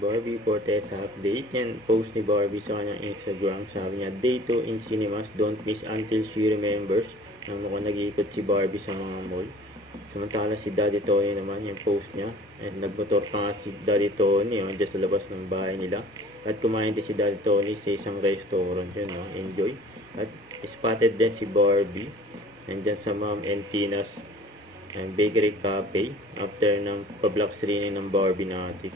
Barbie Fortesa update. Yan, post ni Barbie sa kanyang Instagram. Sabi niya, Day 2 in cinemas, don't miss until she remembers. Mukhang nag-iikot si Barbie sa mga mall. Samantala si Daddy Tony naman, yung post niya. And nagmotor pa nga si Daddy Tony, dyan sa labas ng bahay nila. At kumain din si Daddy Tony sa isang restaurant yun, enjoy. At spotted din si Barbie. Nandyan sa Ma'am and Tina's and Bakery Cafe after ng pa-black screening ng Barbie Natics,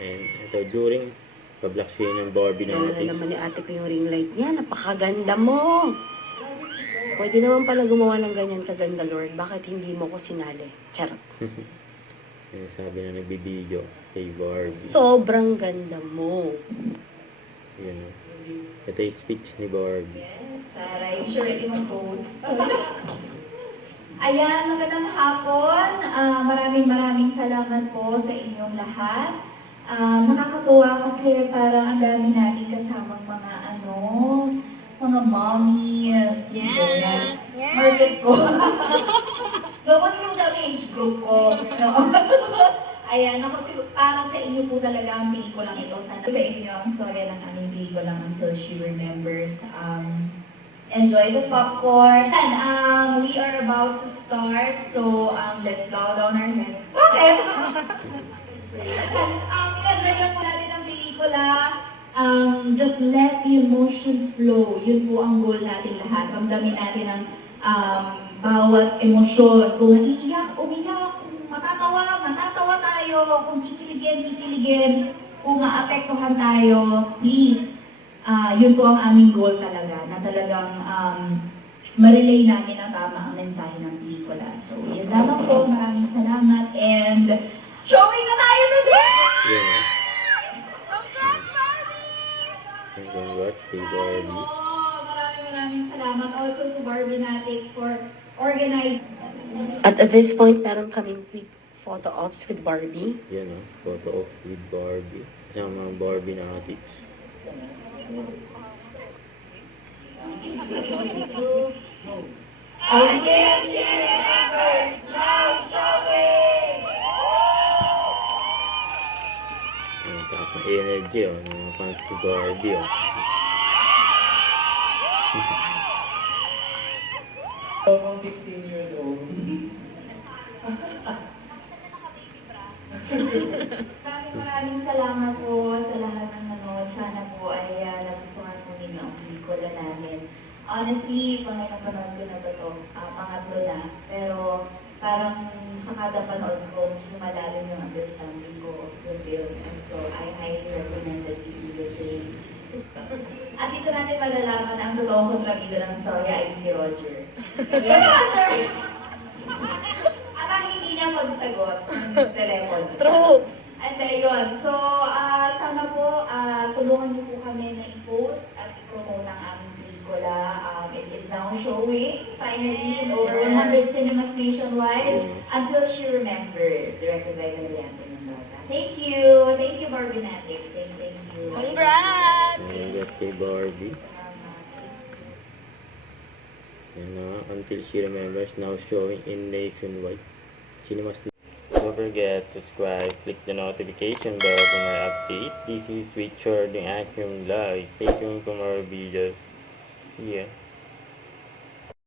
And ito, during pa-black screening ng Barbie Natics. Wala naman ni ate ko yung ring light niya. Napakaganda mo! Pwede naman pala gumawa ng ganyan kaganda, Lord. Bakit hindi mo ko sinali? Charot. Sabi na nagbibideo kay Barbie. Sobrang ganda mo. Yun. Ito yung speech ni Barbie. Yes, para i-sure i-post. Ayan, magandang hapon. Maraming salamat po sa inyong lahat. Nakakatuwa kasi parang ang dami natin kasamang mga mommies. Yes. Market ko. Doon yung dami age group ko. No? Ayan, parang sa inyo po talaga ang pelikulang ito. Sana sa inyo ang storya ng aming pelikulang Until She Remembers. Enjoy the popcorn. And we are about to start, so let's bow down our heads. Okay! Enjoy lang po natin ang pelikula. Just let the emotions flow. Yun po ang goal natin lahat. Ramdamin natin ang bawat emosyon. Kung naiiyak, umiyak. Kung matatawa tayo. Kung kikiligin. Kung maapektuhan tayo, please. Yun po ang aming goal talaga, na talagang ma-relay namin ang tama ang mensahe ng pelikula. So, yan lamang po. Maraming salamat. And showing na tayo today! Yun, Congrats kay Barbie. Maraming salamat also to Barbie Natics for organizing. At this point, meron kaming quick photo ops with Barbie. Yan, photo of with Barbie. Kasama ang Barbie Natics. Until she remembers, now showing! Taas na energy, mga fans ni Barbie, Ako 15 years old. Maraming salamat po sa lahat ng nanood. Sana po ay nagustuhan po ninyo ang pelikula namin. Honestly, pag napanood ko na to, pangatlo na. Pero parang sa kada panood ko, lumalalim yung understanding ko of the film. And so I highly recommend that you do the same. At dito natin malalaman ang totoong kontrabida ng story ay si Roger. At ang hindi niya magsagot ng telephone. True! And ayun, so sana po tulungan niyo po kami na i-post at i-promote ang aming pelikula. It is now showing finally in over 100 cinemas nationwide. Until She Remembers, directed by Galiante Mendoza. Thank you Barbie Natics. Thank you. Congrats! Congrats kay Barbie. Until She Remembers, now showing in nationwide cinemas. Don't forget to subscribe, click the notification bell for more updates. This is Richard, the Action Live. Stay tuned for more videos. See ya.